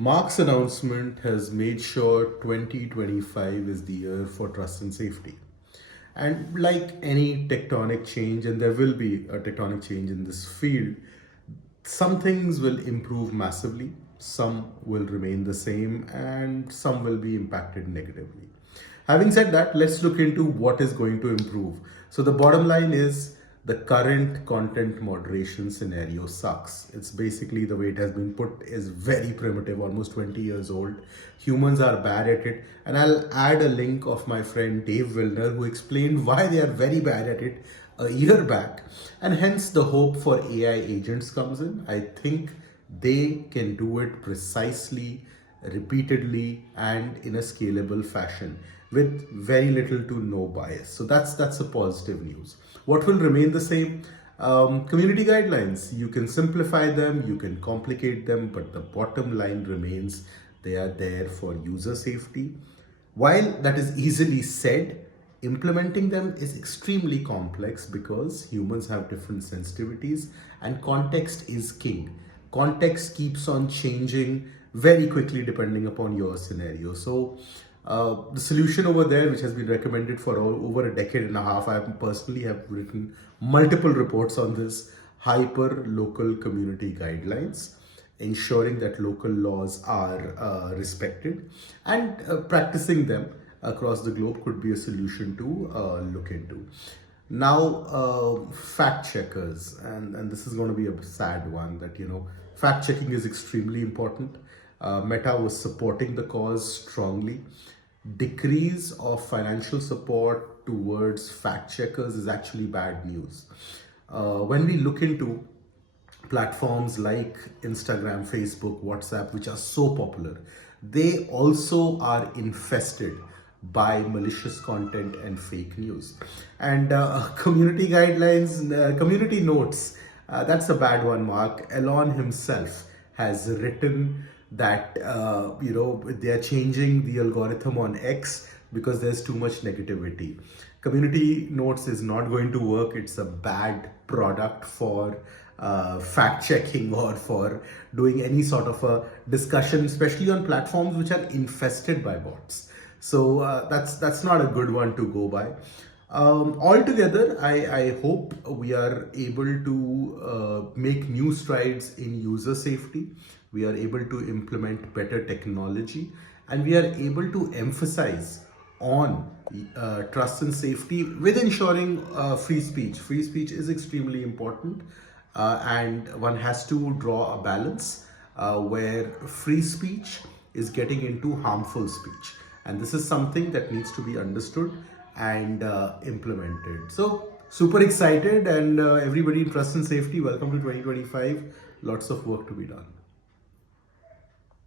Mark's announcement has made sure 2025 is the year for trust and safety. And like any tectonic change, and there will be a tectonic change in this field, some things will improve massively, some will remain the same, and some will be impacted negatively. Having said that, let's look into what is going to improve. So, the bottom line is the current content moderation scenario sucks. It's basically the way it has been put is very primitive, almost 20 years old. Humans are bad at it. And I'll add a link of my friend Dave Wilner who explained why they are very bad at it a year back. And hence the hope for AI agents comes in. I think they can do it precisely, repeatedly, and in a scalable fashion with very little to no bias. So that's a positive news. What will remain the same? Community guidelines. You can simplify them, you can complicate them, but the bottom line remains they are there for user safety. While that is easily said, implementing them is extremely complex because humans have different sensitivities and context is king. Context keeps on changing very quickly depending upon your scenario. So the solution over there, which has been recommended for over a decade and a half, I personally have written multiple reports on this: hyper local community guidelines, ensuring that local laws are respected, and practicing them across the globe could be a solution to look into. Now, fact checkers, and this is going to be a sad one that, fact checking is extremely important. Meta was supporting the cause strongly. Decrease of financial support towards fact checkers is actually bad news. When we look into platforms like Instagram, Facebook, WhatsApp, which are so popular, they also are infested by malicious content and fake news. And community guidelines, community notes, that's a bad one, Mark. Elon himself has written that they are changing the algorithm on X because there's too much negativity. Community notes is not going to work. It's a bad product for fact checking or for doing any sort of a discussion, especially on platforms which are infested by bots. So that's not a good one to go by. Altogether, I hope we are able to make new strides in user safety. We are able to implement better technology, and we are able to emphasize on trust and safety with ensuring free speech. Free speech is extremely important, and one has to draw a balance where free speech is getting into harmful speech. And this is something that needs to be understood and implemented. So, super excited, and everybody in trust and safety, welcome to 2025. Lots of work to be done.